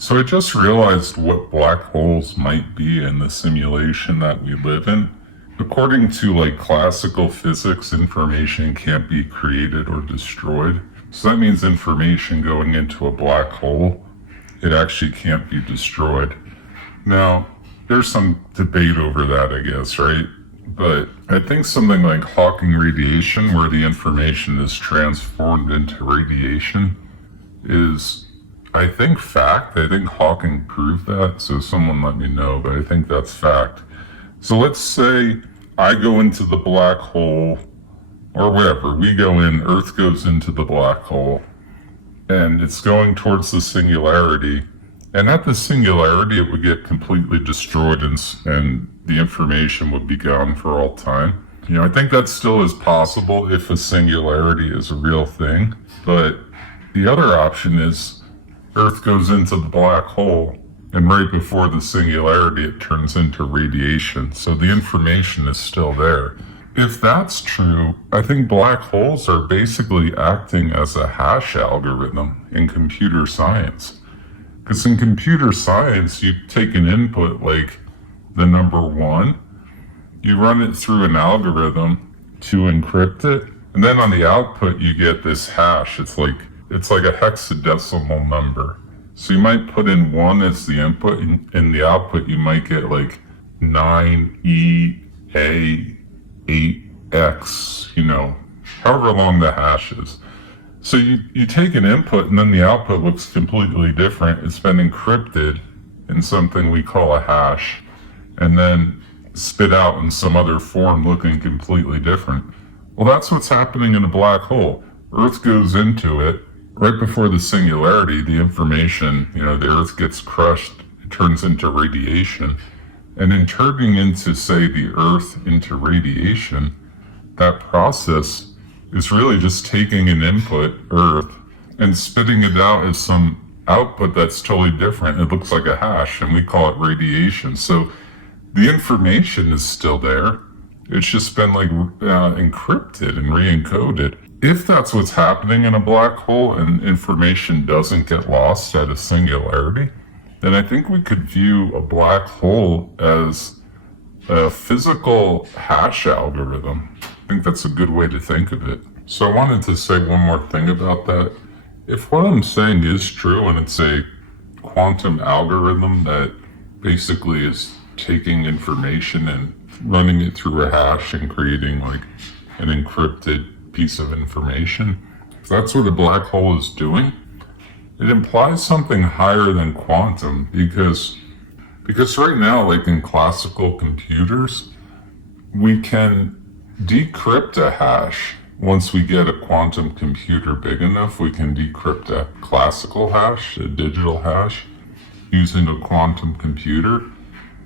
So I just realized what black holes might be in the simulation that we live in. According to classical physics, information can't be created or destroyed. So that means information going into a black hole, it actually can't be destroyed. Now, there's some debate over that, I guess, right? But I think something like Hawking radiation, where the information is transformed into radiation, is, I think, fact. I think Hawking proved that, so someone let me know, but I think that's fact. So let's say I go into the black hole, or whatever, we go in, Earth goes into the black hole, and it's going towards the singularity. And at the singularity, it would get completely destroyed and the information would be gone for all time. I think that still is possible if a singularity is a real thing. But the other option is Earth goes into the black hole, and right before the singularity, it turns into radiation. So the information is still there. If that's true, I think black holes are basically acting as a hash algorithm in computer science. Because in computer science, you take an input like the number 1, you run it through an algorithm to encrypt it, and then on the output you get this hash. It's like a hexadecimal number. So you might put in 1 as the input, and in the output you might get 9EA8X, however long the hash is. So you take an input and then the output looks completely different. It's been encrypted in something we call a hash and then spit out in some other form looking completely different. Well, that's what's happening in a black hole. Earth goes into it. Right before the singularity, the information, the Earth gets crushed. It turns into radiation. And in turning into, say, the Earth into radiation, that process is really just taking an input, Earth, and spitting it out as some output that's totally different. It looks like a hash, and we call it radiation. So the information is still there. It's just been encrypted and re-encoded. If that's what's happening in a black hole and information doesn't get lost at a singularity, then I think we could view a black hole as a physical hash algorithm. I think that's a good way to think of it. So I wanted to say one more thing about that. If what I'm saying is true and it's a quantum algorithm that basically is taking information and running it through a hash and creating an encrypted piece of information, if that's what a black hole is doing, it implies something higher than quantum because right now, in classical computers, we can decrypt a hash. Once we get a quantum computer big enough, we can decrypt a classical hash, a digital hash, using a quantum computer.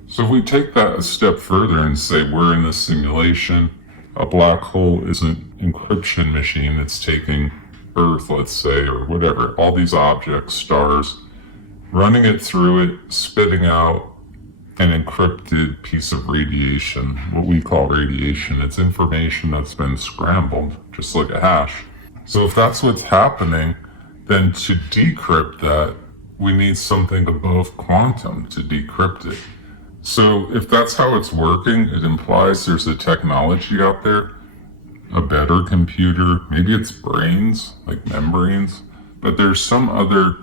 So if we take that a step further and say we're in a simulation, a black hole is an encryption machine that's taking Earth, let's say, or whatever, all these objects, stars, running it through it, spitting out an encrypted piece of radiation, what we call radiation. It's information that's been scrambled, just like a hash. So if that's what's happening, then to decrypt that, we need something above quantum to decrypt it. So if that's how it's working, it implies there's a technology out there, a better computer, maybe it's brains, like membranes, but there's some other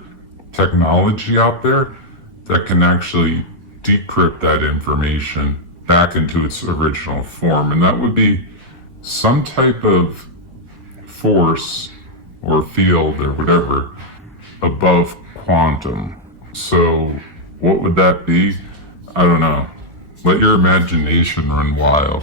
technology out there that can actually decrypt that information back into its original form. And that would be some type of force or field or whatever above quantum. So what would that be? I don't know. Let your imagination run wild.